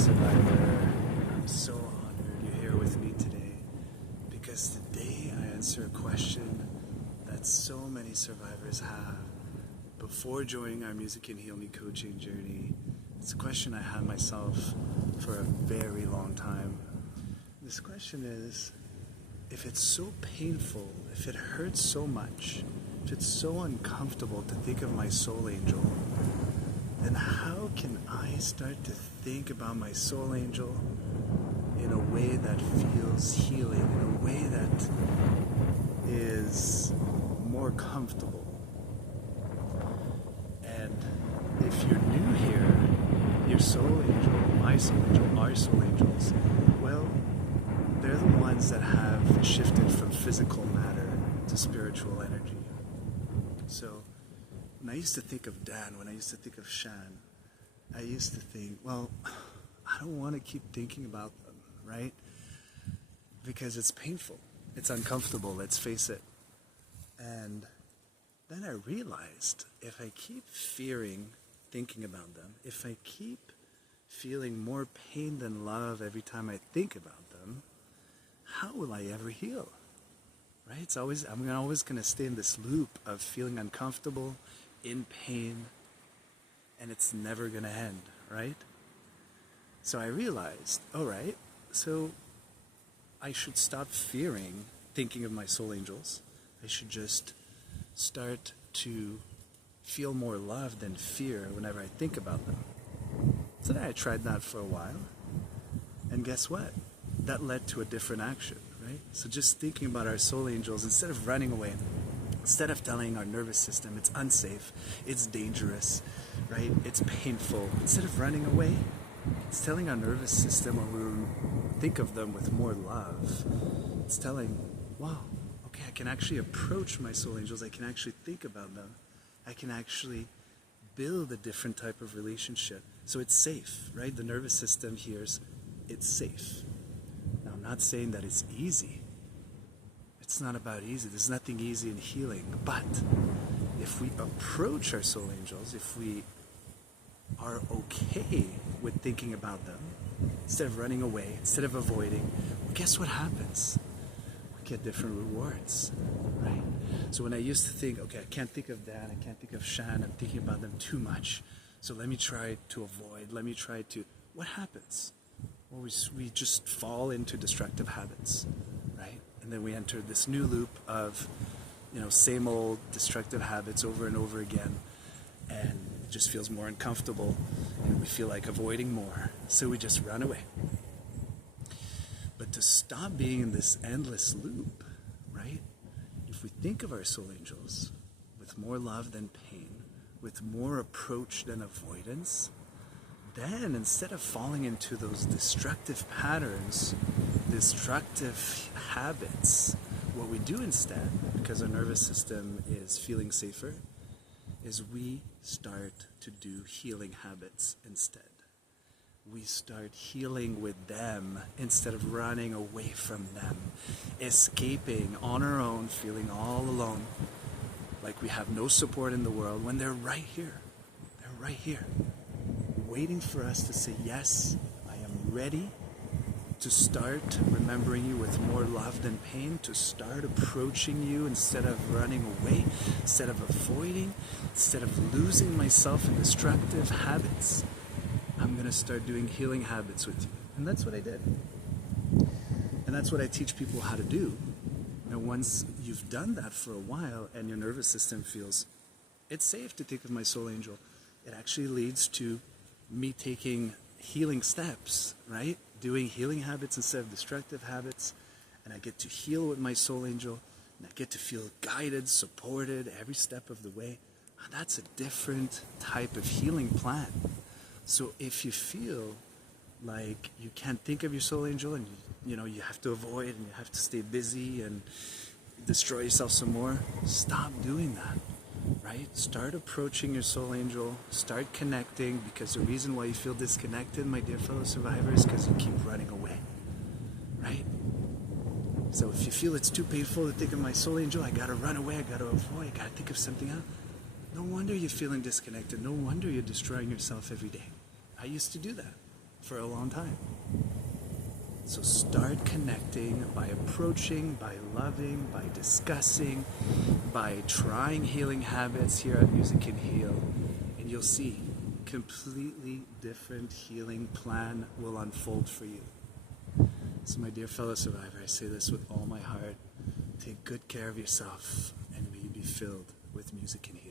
Survivor. I'm so honored you're here with me today because today I answer a question that so many survivors have before joining our Music Can Heal Me coaching journey. It's a question I had myself for a very long time. This question is, if it's so painful, if it hurts so much, if it's so uncomfortable to think of my soul angel, then how can I start to think about my soul angel in a way that feels healing, in a way that is more comfortable? And if you're new here, your soul angel, my soul angel, our soul angels, well, they're the ones that have shifted from physical matter to spiritual energy. So, when I used to think of Dan, when I used to think of Shan, I used to think, well, I don't want to keep thinking about them, right? Because it's painful. It's uncomfortable, let's face it. And then I realized if I keep fearing thinking about them, if I keep feeling more pain than love every time I think about them, how will I ever heal? Right? I'm always going to stay in this loop of feeling uncomfortable, in pain, and it's never going to end, right? So I realized, all right, so I should stop fearing thinking of my soul angels. I should just start to feel more love than fear whenever I think about them. So then I tried that for a while, and guess what? That led to a different action, right? So just thinking about our soul angels, instead of running away, instead of telling our nervous system it's unsafe, it's dangerous, right? It's painful. Instead of running away, it's telling our nervous system, when we think of them with more love, it's telling, wow, okay, I can actually approach my soul angels. I can actually think about them. I can actually build a different type of relationship. So it's safe, right? The nervous system hears it's safe. Now, I'm not saying that it's easy. It's not about easy. There's nothing easy in healing. But if we approach our soul angels, if we are okay with thinking about them, instead of running away, instead of avoiding, well, guess what happens? We get different rewards, right? So when I used to think, okay, I can't think of Dan, I can't think of Shan, I'm thinking about them too much, so let me try to avoid, let me try to, what happens? Well, we just fall into destructive habits, right? And then we enter this new loop of, same old destructive habits over and over again, and it just feels more uncomfortable, and we feel like avoiding more, so we just run away. But to stop being in this endless loop, right? If we think of our soul angels with more love than pain, with more approach than avoidance, then instead of falling into those destructive patterns, destructive habits, what we do instead, because our nervous system is feeling safer, is we start to do healing habits instead. We start healing with them instead of running away from them, escaping on our own, feeling all alone, like we have no support in the world, when they're right here. They're right here, waiting for us to say, yes, I am ready to start remembering you with more love than pain, to start approaching you instead of running away, instead of avoiding, instead of losing myself in destructive habits. I'm going to start doing healing habits with you. And that's what I did. And that's what I teach people how to do. And once you've done that for a while and your nervous system feels it's safe to think of my soul angel, it actually leads to me taking healing steps, right? Doing healing habits instead of destructive habits. And I get to heal with my soul angel. And I get to feel guided, supported every step of the way. That's a different type of healing plan. So if you feel like you can't think of your soul angel and you have to avoid and you have to stay busy and destroy yourself some more, stop doing that, right? Start approaching your soul angel, start connecting, because the reason why you feel disconnected, my dear fellow survivors, is because you keep running away, right? So if you feel it's too painful to think of my soul angel, I gotta run away, I gotta avoid, I gotta think of something else. No wonder you're feeling disconnected. No wonder you're destroying yourself every day. I used to do that. for a long time. So start connecting by approaching, by loving, by discussing, by trying healing habits here at Music Can Heal, and you'll see completely different healing plan will unfold for you. So my dear fellow survivor, I say this with all my heart. Take good care of yourself, and may you be filled with music and healing.